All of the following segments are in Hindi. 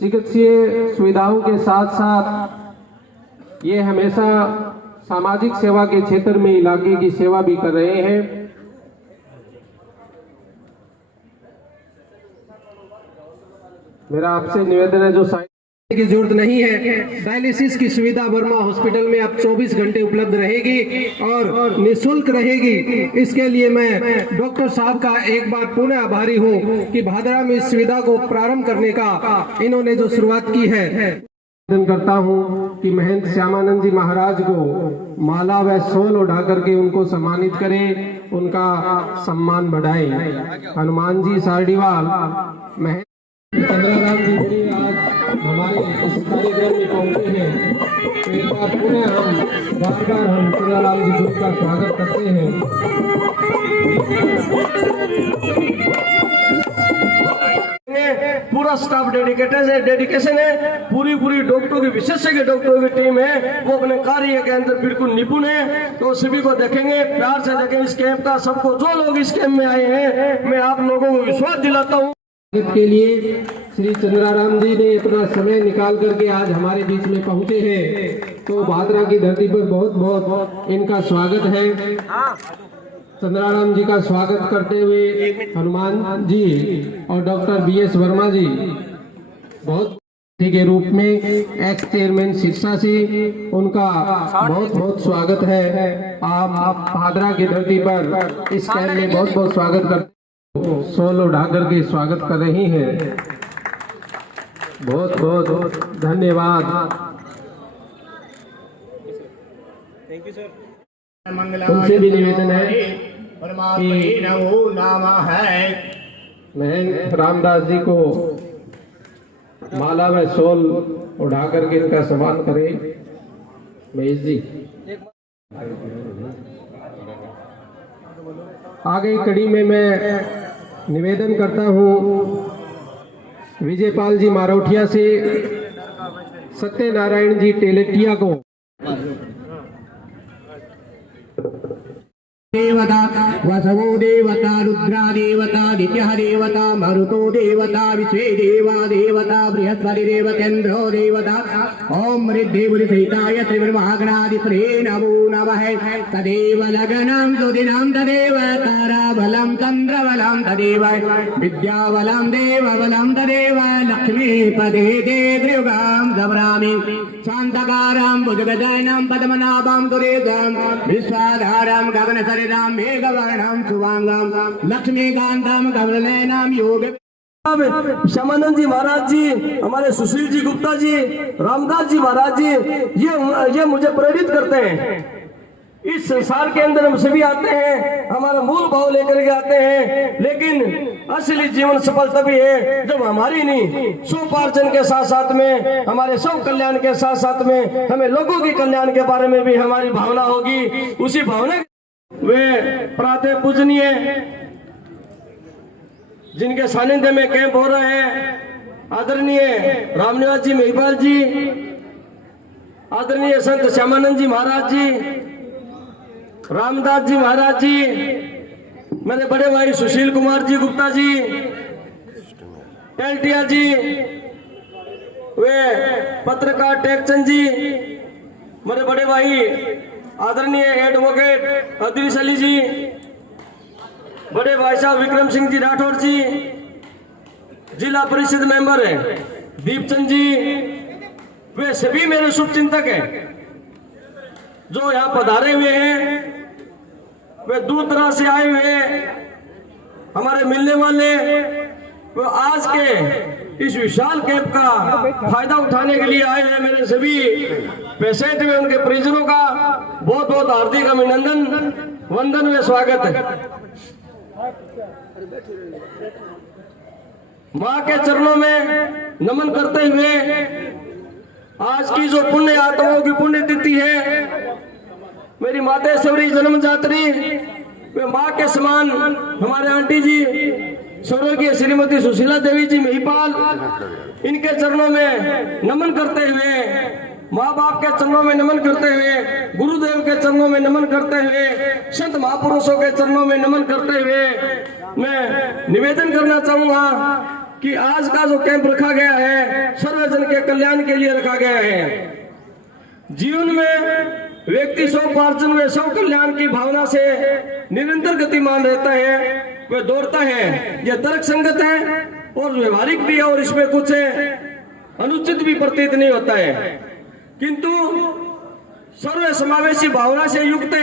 चिकित्सीय सुविधाओं के साथ साथ ये हमेशा सामाजिक सेवा के क्षेत्र में इलाके की सेवा भी कर रहे हैं। मेरा आपसे निवेदन है, जो की जरूरत नहीं है, डायलिसिस की सुविधा वर्मा हॉस्पिटल में अब 24 घंटे उपलब्ध रहेगी और निःशुल्क रहेगी। इसके लिए मैं डॉक्टर साहब का एक बार पुनः आभारी हूं कि भादरा में इस सुविधा को प्रारंभ करने का इन्होंने जो शुरुआत की है। निवेदन करता हूं कि महंत श्यामानंद जी महाराज को माला व शॉल उड़ा करके उनको सम्मानित करें, उनका सम्मान बढ़ाएं। हनुमान जी सारडीवाल महंत चंद्राराम जी बड़ी आज हमारे इस कार्यक्रम में पहुंचे हैं, तो एक बार पुनः हम बार हम चंद्राराम जी ग्रुप का स्वागत करते हैं। पूरा स्टाफ डेडिकेशन है, पूरी डॉक्टरों की विशेषज्ञ डॉक्टरों की टीम है, वो अपने कार्य के अंदर बिल्कुल निपुण है। तो सभी को देखेंगे, प्यार से देखेंगे इस कैंप का। सबको जो लोग इस कैंप में आए हैं, मैं आप लोगों को विश्वास दिलाता हूँ के लिए श्री चंद्राराम जी ने अपना समय निकाल करके आज हमारे बीच में पहुंचे हैं, तो भादरा की धरती पर बहुत बहुत इनका स्वागत है। चंद्राराम जी का स्वागत करते हुए हनुमान जी और डॉक्टर BS वर्मा जी बहुत के रूप में एक्स चेयरमैन शिक्षा से उनका बहुत बहुत स्वागत है। आप भादरा की धरती पर इस कैंप में बहुत बहुत स्वागत करते, शॉल उड़ा करके स्वागत कर रही हैं। बहुत बहुत धन्यवाद। Thank you sir. उनसे भी निवेदन है कि महंत रामदास जी को माला व शॉल उड़ा करके इनका सम्मान करें। महेश जी आगे कड़ी में मैं निवेदन करता हूँ विजयपाल जी मारोठिया से सत्यनारायण जी टेलेटिया को देवता वसवो देवता रुद्रा देवता दित्यः देवता मरुतो देवता विश्वे देवा देवता बृहस्पति देवतेन्द्रो देवता ओम ऋद्धिपुरुषहिताय त्रिब्रह्मगणाधिपते नमो नमः। तदेव लग्नं सुदिनं तदेव ताराबलं चन्द्रबलं तदेव विद्याबलं देवबलं तदेव लक्ष्मीपदे ते त्रियुगां गमनामि। शान्तकारं भुजगशयनं पद्मनाभं सुरेशं विश्वाधारं गगनसरितं मेघवर्णं शुभांगं लक्ष्मीकान्तं कमलनयनं योग। श्यामानंद जी महाराज जी, हमारे सुशील जी गुप्ता जी, रामदास जी महाराज जी, ये मुझे प्रेरित करते हैं। इस संसार के अंदर हम सभी आते हैं, हमारा मूल भाव लेकर के आते हैं, लेकिन असली जीवन सफल तभी है जब हमारी नहीं स्वपार्जन के साथ साथ में हमारे सब कल्याण के साथ साथ में हमें लोगों के कल्याण के बारे में भी हमारी भावना होगी। उसी भावना वे प्रातः पूजनीय जिनके सानिध्य में कैंप हो रहे हैं, आदरणीय रामनिवास जी महिपाल जी, आदरणीय संत श्यामानंद जी महाराज जी, रामदास जी महाराज जी, मेरे बड़े भाई सुशील कुमार जी गुप्ता जी, टेल्टिया जी, वे पत्रकार टेकचंद जी, मेरे बड़े भाई आदरणीय एडवोकेट अदीस अली जी, बड़े भाई साहब विक्रम सिंह जी राठौर जी, जिला परिषद मेंबर है दीपचंद जी, वे सभी मेरे शुभचिंतक हैं जो यहाँ पधारे हुए हैं। वे दूर दराज से आए हुए हमारे मिलने वाले, वो आज के इस विशाल कैंप का फायदा उठाने के लिए आए हैं। मेरे सभी पेशेंट में उनके परिजनों का बहुत बहुत हार्दिक अभिनंदन, वंदन व स्वागत है। माँ के चरणों में नमन करते हुए आज की जो पुण्य आत्माओं की पुण्यतिथि है, मेरी मातेश्वरी जन्म जात्री, वे माँ के समान हमारे आंटी जी स्वर्गीय श्रीमती सुशीला देवी जी महिपाल, इनके चरणों में नमन करते हुए, माँ बाप के चरणों में नमन करते हुए, गुरुदेव के चरणों में नमन करते हुए, संत महापुरुषों के चरणों में नमन करते हुए मैं निवेदन करना चाहूंगा कि आज का जो कैंप रखा गया है सर्वजन के कल्याण के लिए रखा गया है। जीवन में व्यक्ति सौपार्जन व सौ कल्याण की भावना से निरंतर गतिमान रहता है, वह दौड़ता है। यह तर्क संगत है और व्यवहारिक भी है और इसमें कुछ अनुचित भी प्रतीत नहीं होता है, किंतु सर्व समावेशी भावना से युक्त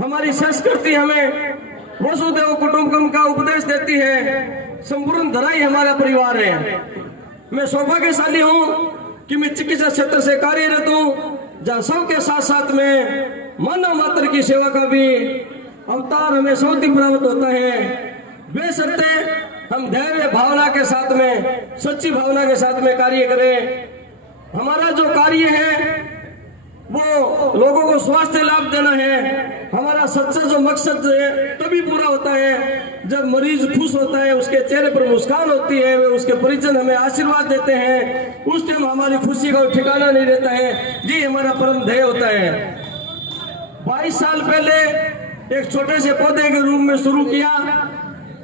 हमारी संस्कृति हमें वसुदेव कुटुंबकम का उपदेश देती है। संपूर्ण धरा ही हमारा परिवार है। मैं सौभाग्यशाली हूँ कि मैं चिकित्सा क्षेत्र से कार्यरत हूँ, जहाँ सबके साथ साथ में मानव मात्र की सेवा का भी अवतार हमें सौभाग्य प्राप्त होता है। बेशर्ते हम धैर्य भावना के साथ में, सच्ची भावना के साथ में कार्य करें। हमारा जो कार्य है वो लोगों को स्वास्थ्य लाभ देना है। हमारा सच्चा जो मकसद है तभी पूरा होता है जब मरीज खुश होता है, उसके चेहरे पर मुस्कान होती है, वे उसके परिजन हमें आशीर्वाद देते हैं, उस टाइम हमारी खुशी का ठिकाना नहीं रहता है। ये हमारा परम ध्येय होता है। 22 साल पहले एक छोटे से पौधे के रूप में शुरू किया।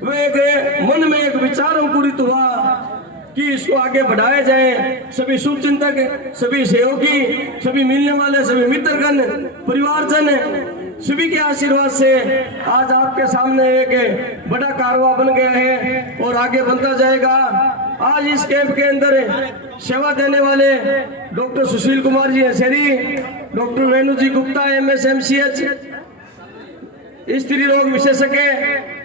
वे एक मन में एक विचार अंकुरित हुआ कि इसको आगे बढ़ाया जाए। सभी शुभ चिंतक, सभी सहयोगी, सभी मिलने वाले, सभी मित्रगण, परिवारजन, सभी के आशीर्वाद से आज आपके सामने एक बड़ा कारवा बन गया है और आगे बनता जाएगा। आज इस कैंप के अंदर सेवा देने वाले डॉक्टर सुशील कुमार जी हसेरी, डॉक्टर रेणु जी गुप्ता MS MCH, स्त्री रोग विशेषज्ञ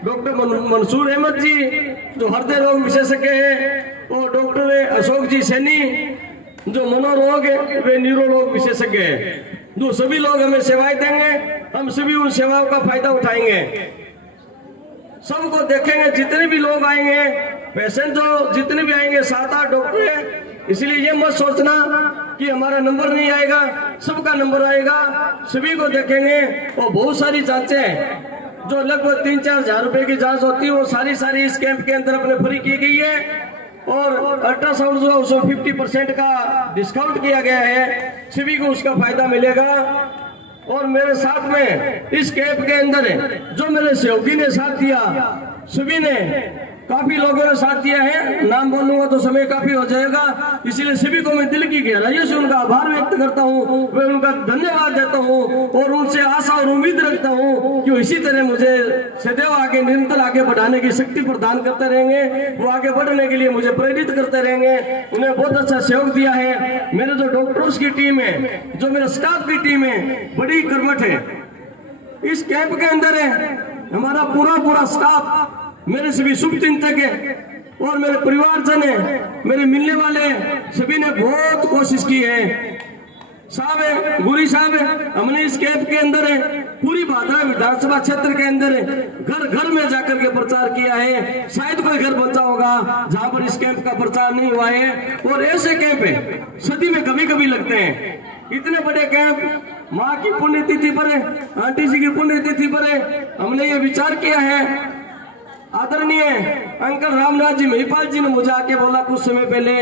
डॉक्टर मंसूर अहमद जी जो हृदय रोग विशेषज्ञ है, और डॉक्टर अशोक जी सैनी जो मनोरोग वे न्यूरोरोग विशेषज्ञ है। जो सभी लोग हमें सेवाएं देंगे, हम सभी उन सेवाओं का फायदा उठाएंगे। सबको देखेंगे, जितने भी लोग आएंगे, पेशेंट जो जितने भी आएंगे, 7-8 डॉक्टर है। इसलिए ये मत सोचना कि हमारा नंबर नहीं आएगा, सबका नंबर आएगा। सभी को देखेंगे और बहुत सारी जांचें जो लगभग 3-4 हजार रुपए की जांच होती है वो सारी इस कैंप के अंदर अपने फ्री की गई है। और अल्ट्रासाउंड जो उसमें 50% का डिस्काउंट किया गया है, सभी को उसका फायदा मिलेगा। और मेरे साथ में इस कैंप के अंदर जो मेरे सहयोगी ने साथ दिया, सभी ने काफी लोगों ने साथ दिया है। नाम बोलूंगा तो समय काफी हो जाएगा, इसलिए सभी को मैं दिल की गहराइयों से उनका आभार व्यक्त करता हूँ, मैं उनका धन्यवाद देता हूँ और उनसे आशा और उम्मीद रखता हूँ कि इसी तरह मुझे सदैव आगे निरंतर आगे बढ़ाने की शक्ति प्रदान करते रहेंगे। वो आगे बढ़ने के लिए मुझे प्रेरित करते रहेंगे। उन्हें बहुत अच्छा सहयोग दिया है। मेरे जो डॉक्टर्स की टीम है, जो मेरे स्टाफ की टीम है, बड़ी कर्मठ है। इस कैंप के अंदर है हमारा पूरा स्टाफ, मेरे सभी शुभ चिंतक है और मेरे परिवारजन है, मेरे मिलने वाले, सभी ने बहुत कोशिश की है। साहब है, गुरी साहब है, हमने इस कैंप के अंदर है पूरी भादरा विधानसभा क्षेत्र के अंदर घर घर में जाकर के प्रचार किया है। शायद कोई घर बचा होगा जहां पर इस कैंप का प्रचार नहीं हुआ है। और ऐसे कैंप है सदी में कभी कभी लगते हैं। इतने बड़े कैंप माँ की पुण्यतिथि पर है, आंटी जी की पुण्यतिथि पर है। हमने ये विचार किया है। आदरणीय अंकल रामनाथ जी महिपाल जी ने मुझे आके बोला कुछ समय पहले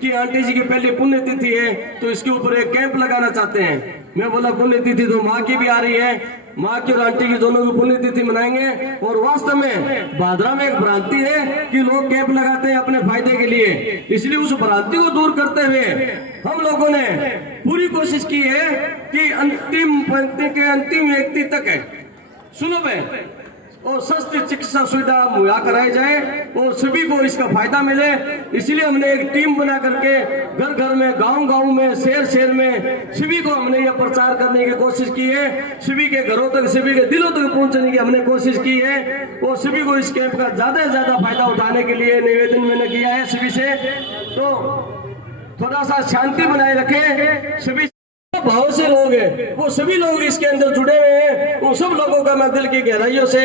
कि आंटी जी की पहली पुण्यतिथि है तो इसके ऊपर एक कैंप लगाना चाहते हैं। मैं बोला पुण्यतिथि तो माँ की भी आ रही है, माँ की और आंटी की दोनों की पुण्यतिथि मनाएंगे। और वास्तव में भादरा में एक भ्रांति है कि लोग कैंप लगाते हैं अपने फायदे के लिए, इसलिए उस भ्रांति को दूर करते हुए हम लोगों ने पूरी कोशिश की है कि अंतिम पंक्ति के अंतिम व्यक्ति तक है सुलभ है और सस्ती चिकित्सा सुविधा मुहैया कराई जाए और सभी को इसका फायदा मिले। इसलिए हमने एक टीम बना करके घर घर में, गांव में, शहर में सभी को हमने यह प्रचार करने की कोशिश की है। सभी के घरों तक, सभी के दिलों तक पहुंचने की हमने कोशिश की है और सभी को इस कैंप का ज्यादा से ज्यादा फायदा उठाने के लिए निवेदन मैंने किया है सभी से। तो थोड़ा सा शांति बनाए रखें। सभी भाव से लोग हैं, वो सभी लोग इसके अंदर जुड़े हुए हैं। उन सब लोगों का मैं दिल की गहराइयों से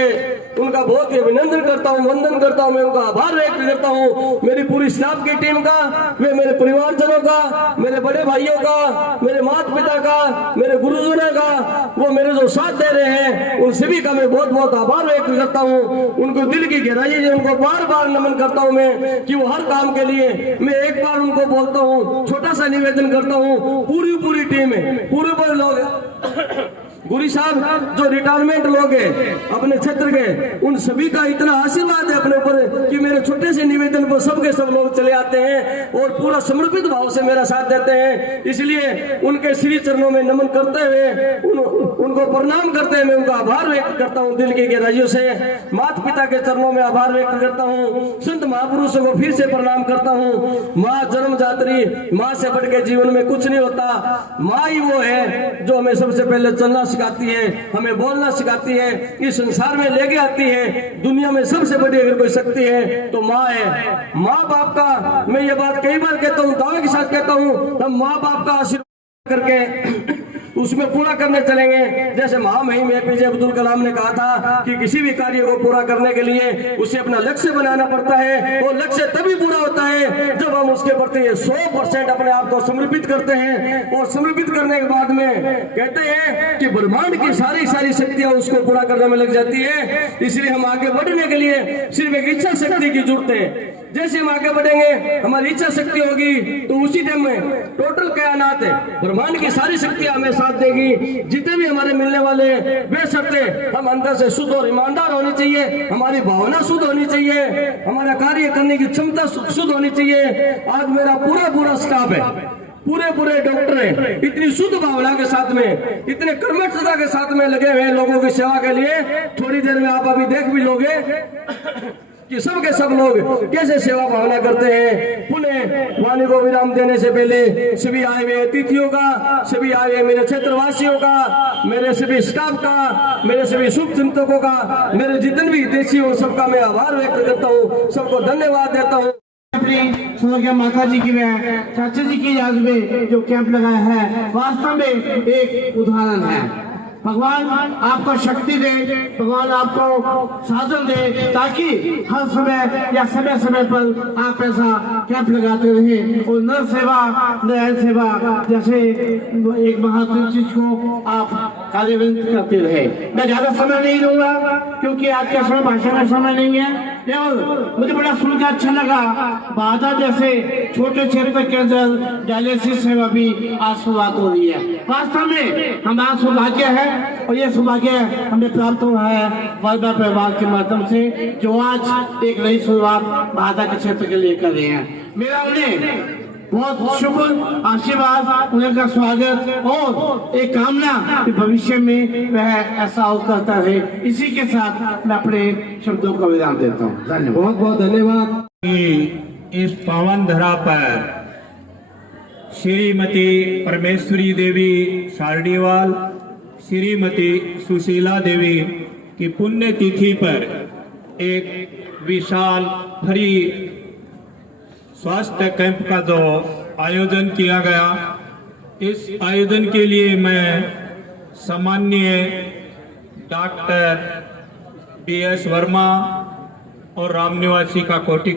उनका बहुत ही अभिनंदन करता हूँ, वंदन करता हूँ, मैं उनका आभार व्यक्त करता हूँ। मेरी पूरी स्टाफ की टीम का, वे मेरे परिवारजनों का, मेरे बड़े भाइयों का, मेरे माता पिता का, मेरे गुरुजनों का, वो मेरे जो साथ दे रहे हैं उन सभी का मैं बहुत बहुत आभार व्यक्त करता हूँ। उनको दिल की गहराइयों से उनको बार बार नमन करता हूँ मैं कि वो हर काम के लिए मैं एक बार उनको बोलता हूँ, छोटा सा निवेदन करता हूँ। पूरी टीम है, पूरे लोग गुरी साहब जो रिटायरमेंट लोग हैं अपने क्षेत्र के, उन सभी का इतना आशीर्वाद है अपने ऊपर कि मेरे छोटे से निवेदन पर सबके सब लोग चले आते हैं और पूरा समर्पित भाव से मेरा साथ देते हैं। इसलिए उनके श्री चरणों में नमन करते हुए उनको प्रणाम करते हुए मैं उनका आभार व्यक्त करता हूँ दिल की गहराइयों से। माता पिता के चरणों में आभार व्यक्त करता हूँ, संत महापुरुषों को फिर से प्रणाम करता हूँ। माँ जन्मदात्री, माँ से बढ़ के जीवन में कुछ नहीं होता। माँ ही वो है जो हमें सबसे पहले चलना सिखाती है, हमें बोलना सिखाती है, इस संसार में लेके आती है। दुनिया में सबसे बड़ी अगर कोई शक्ति है तो माँ है। माँ बाप का मैं ये बात कई बार कहता हूँ, दावे के साथ कहता हूँ, हम माँ बाप का आशीर्वाद करके उसमें पूरा करने चलेंगे। जैसे महामहिम APJ अब्दुल कलाम ने कहा था कि किसी भी कार्य को पूरा करने के लिए उसे अपना लक्ष्य बनाना पड़ता है। वो लक्ष्य तभी पूरा होता है जब हम उसके प्रति 100% अपने आप को समर्पित करते हैं। और समर्पित करने के बाद में कहते हैं कि ब्रह्मांड की सारी शक्तियां उसको पूरा करने में लग जाती है। इसलिए हम आगे बढ़ने के लिए सिर्फ एक इच्छा शक्ति की जरूरत है। जैसे हम आगे बढ़ेंगे, हमारी इच्छा शक्ति होगी, तो उसी टाइम में टोटल कायनात है, ब्रह्मांड की सारी शक्तियां हमें साथ देगी। जितने भी हमारे मिलने वाले वे शर्ते हम अंदर से शुद्ध और ईमानदार होनी चाहिए, हमारी भावना शुद्ध होनी चाहिए, हमारा कार्य करने की क्षमता शुद्ध होनी चाहिए। आज मेरा पूरा स्टाफ है, पूरे डॉक्टर हैं, इतनी शुद्ध भावना के साथ में, इतने कर्मठता के साथ में लगे हुए लोगों की सेवा के लिए। थोड़ी देर में आप अभी देख भी लोगे कि सब के सब लोग कैसे सेवा भावना करते हैं। पुनः वाणी को विराम देने से पहले सभी आए हुए अतिथियों का, सभी आए हुए मेरे क्षेत्रवासियों का, मेरे सभी स्टाफ का, मेरे सभी शुभ चिंतकों का, मेरे जितने भी हितैषी हो सबका मैं आभार व्यक्त करता हूँ, सबको धन्यवाद देता हूँ। अपनी स्वर्गीय माता जी की व चाचा जी की याद में जो कैंप लगाया है, वास्तव में एक उदाहरण है। भगवान आपको शक्ति दे, भगवान आपको साधन दे, ताकि हर समय या समय पर आप ऐसा कैंप लगाते रहे और नर सेवा, नयन सेवा जैसे एक महत्वपूर्ण चीज को आप कार्यान्वित करते रहे। मैं ज्यादा समय नहीं लूंगा क्योंकि आज का समय भाषण में समय नहीं है। केवल मुझे बड़ा सुनकर अच्छा लगा, बाधा जैसे छोटे क्षेत्र के अंदर डायलिसिस सेवा भी आज शुरुआत हो रही है। वास्तव में हमारा सौभाग्य है और ये सौभाग्य हमें प्राप्त हुआ है वर्धा परिवार के माध्यम से, जो आज एक नई शुरुआत बाधा के क्षेत्र के लिए कर रहे हैं। मेरा उन्हें बहुत शुभ आशीर्वाद, उनका स्वागत और एक कामना कि भविष्य में वह ऐसा और करता रहे। इसी के साथ मैं अपने शब्दों का विराम देता हूँ। धन्यवाद, बहुत धन्यवाद। इस पावन धरा पर श्रीमती परमेश्वरी देवी सारडीवाल, श्रीमती सुशीला देवी की पुण्य तिथि पर एक विशाल फ्री स्वास्थ्य कैंप का जो आयोजन किया गया, इस आयोजन के लिए मैं सम्माननीय डॉक्टर BS वर्मा और राम निवासी का कोटि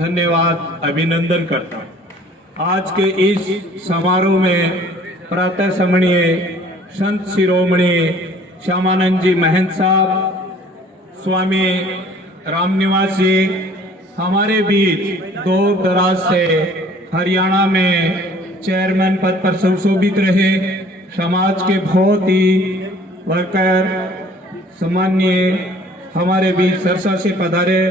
धन्यवाद अभिनंदन करता हूँ। आज के इस समारोह में प्रातः स्मरणीय संत शिरोमणि श्यामानंद जी महंत साहब, स्वामी राम निवासी हमारे बीच दूर दराज से हरियाणा में चेयरमैन पद पर सुशोभित रहे, समाज के बहुत ही वर्कर सम्माननीय हमारे बीच सरसा से पधारे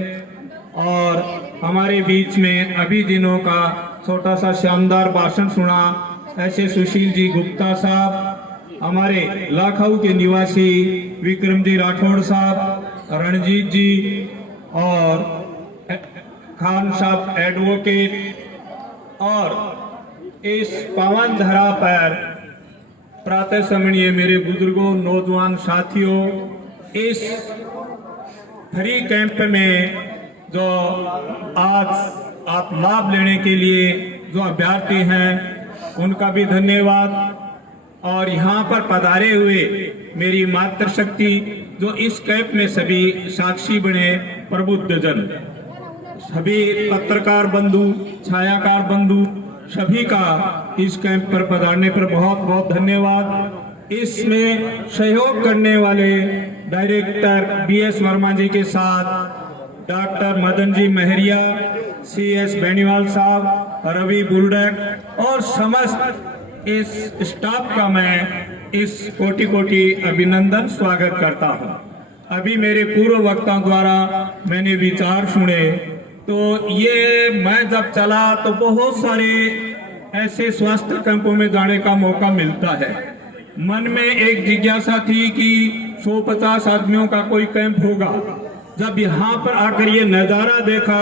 और हमारे बीच में अभी दिनों का छोटा सा शानदार भाषण सुना। ऐसे सुशील जी गुप्ता साहब, हमारे लाखाऊ के निवासी विक्रम जी राठौड़ साहब, रणजीत जी और खान साहब एडवोकेट, और इस पावन धरा पर प्रातः स्मरणीय मेरे बुजुर्गों, नौजवान साथियों, इस फ्री कैंप में जो आज आप लाभ लेने के लिए जो अभ्यर्थी हैं उनका भी धन्यवाद। और यहाँ पर पधारे हुए मेरी मातृशक्ति जो इस कैंप में सभी साक्षी बने, प्रबुद्धजन, सभी पत्रकार बंधु, छायाकार बंधु, सभी का इस कैंप पर पधारने पर बहुत बहुत धन्यवाद। इसमें सहयोग करने वाले डायरेक्टर BS वर्मा जी के साथ डॉक्टर मदन जी महरिया, CS बेनीवाल साहब, रवि बुल्डक और समस्त इस स्टाफ का मैं इस कोटि कोटि अभिनंदन स्वागत करता हूं। अभी मेरे पूर्व वक्ता द्वारा मैंने विचार सुने, तो ये मैं जब चला तो बहुत सारे ऐसे स्वास्थ्य कैंपों में जाने का मौका मिलता है। मन में एक जिज्ञासा थी कि 150 आदमियों का कोई कैंप होगा। जब यहाँ पर आकर ये नज़ारा देखा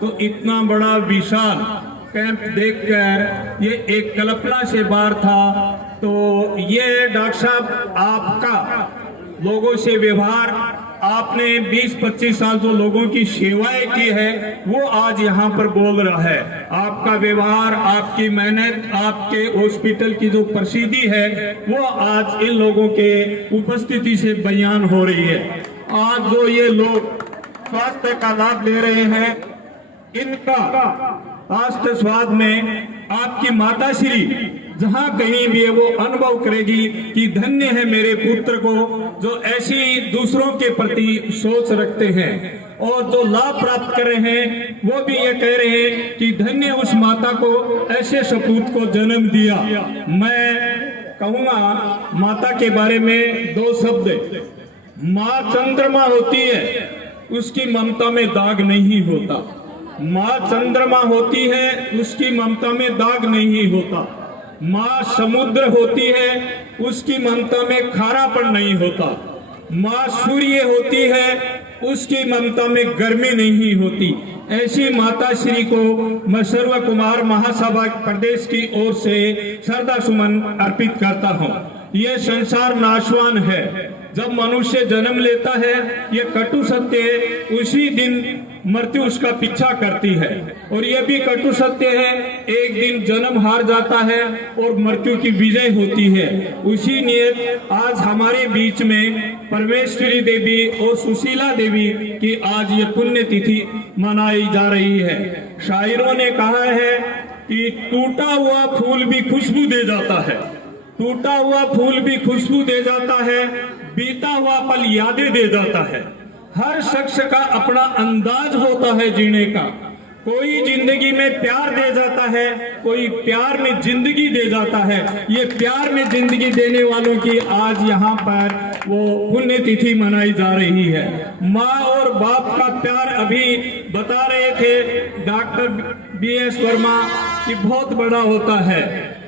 तो इतना बड़ा विशाल कैंप देखकर ये एक कल्पना से बाहर था। तो ये डॉक्टर साहब आपका लोगों से व्यवहार, आपने 20-25 साल जो लोगों की सेवाएं की है वो आज यहाँ पर बोल रहा है। आपका व्यवहार, आपकी मेहनत, आपके हॉस्पिटल की जो प्रसिद्धि है वो आज इन लोगों के उपस्थिति से बयान हो रही है। आज जो ये लोग स्वास्थ्य का लाभ ले रहे हैं, इनका स्वास्थ्य स्वाद में आपकी माताश्री जहां कहीं भी है वो अनुभव करेगी कि धन्य है मेरे पुत्र को जो ऐसी दूसरों के प्रति सोच रखते हैं, और जो लाभ प्राप्त कर रहे हैं वो भी ये कह रहे हैं कि धन्य उस माता को ऐसे सपूत को जन्म दिया। मैं कहूंगा माता के बारे में 2 शब्द। माँ चंद्रमा होती है, उसकी ममता में दाग नहीं होता। माँ चंद्रमा होती है, उसकी ममता में दाग नहीं होता। माँ समुद्र होती है, उसकी ममता में खारापन नहीं होता। माँ सूर्य होती है, उसकी ममता में गर्मी नहीं होती। ऐसी माता श्री को मैं सर्व कुमार महासभा प्रदेश की ओर से श्रद्धा सुमन अर्पित करता हूँ। ये संसार नाशवान है। जब मनुष्य जन्म लेता है, ये कटु सत्य है, उसी दिन मृत्यु उसका पीछा करती है। और ये भी कटु सत्य है, एक दिन जन्म हार जाता है और मृत्यु की विजय होती है। उसी नियत आज हमारे बीच में परमेश्वरी देवी और सुशीला देवी की आज ये पुण्य तिथि मनाई जा रही है। शायरों ने कहा है कि टूटा हुआ फूल भी खुशबू दे जाता है, टूटा हुआ फूल भी खुशबू दे जाता है, बीता हुआ पल यादें दे जाता है। हर शख्स का अपना अंदाज होता है जीने का। कोई जिंदगी में प्यार दे जाता है, कोई प्यार में जिंदगी दे जाता है। ये प्यार में जिंदगी देने वालों की आज यहाँ पर वो पुण्यतिथि मनाई जा रही है। माँ और बाप का प्यार अभी बता रहे थे डॉक्टर BS वर्मा कि बहुत बड़ा होता है।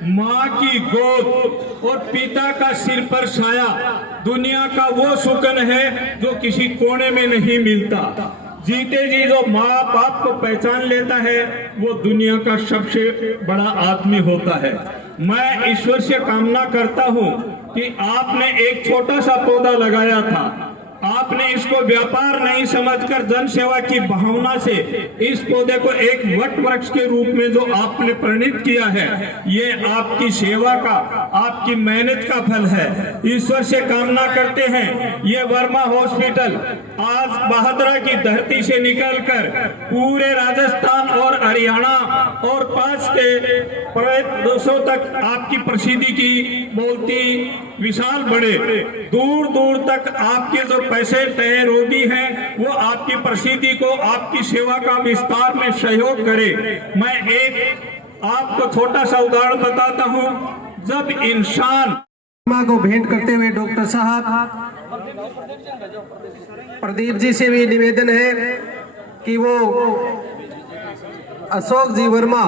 माँ की गोद और पिता का सिर पर साया दुनिया का वो सुकून है जो किसी कोने में नहीं मिलता। जीते जी जो माँ बाप को पहचान लेता है वो दुनिया का सबसे बड़ा आदमी होता है। मैं ईश्वर से कामना करता हूँ कि आपने एक छोटा सा पौधा लगाया था, आपने इसको व्यापार नहीं समझकर जन सेवा की भावना से इस पौधे को एक वट वृक्ष के रूप में जो आपने परिणित किया है, ये आपकी सेवा का, आपकी मेहनत का फल है। ईश्वर से कामना करते हैं ये वर्मा हॉस्पिटल आज बहादुरा की धरती से निकलकर पूरे राजस्थान और हरियाणा और 5 के प्रदेशों तक आपकी प्रसिद्धि की बोलती विशाल बढ़े। दूर दूर तक आपके जो पेशेंट हैं, रोगी हैं, वो आपकी प्रसिद्धि को, आपकी सेवा का विस्तार में सहयोग करे। मैं एक आपको छोटा सा उदाहरण बताता हूँ। जब इंसान माँ को भेंट करते हुए डॉक्टर साहब प्रदीप जी से भी निवेदन है कि वो अशोक जी वर्मा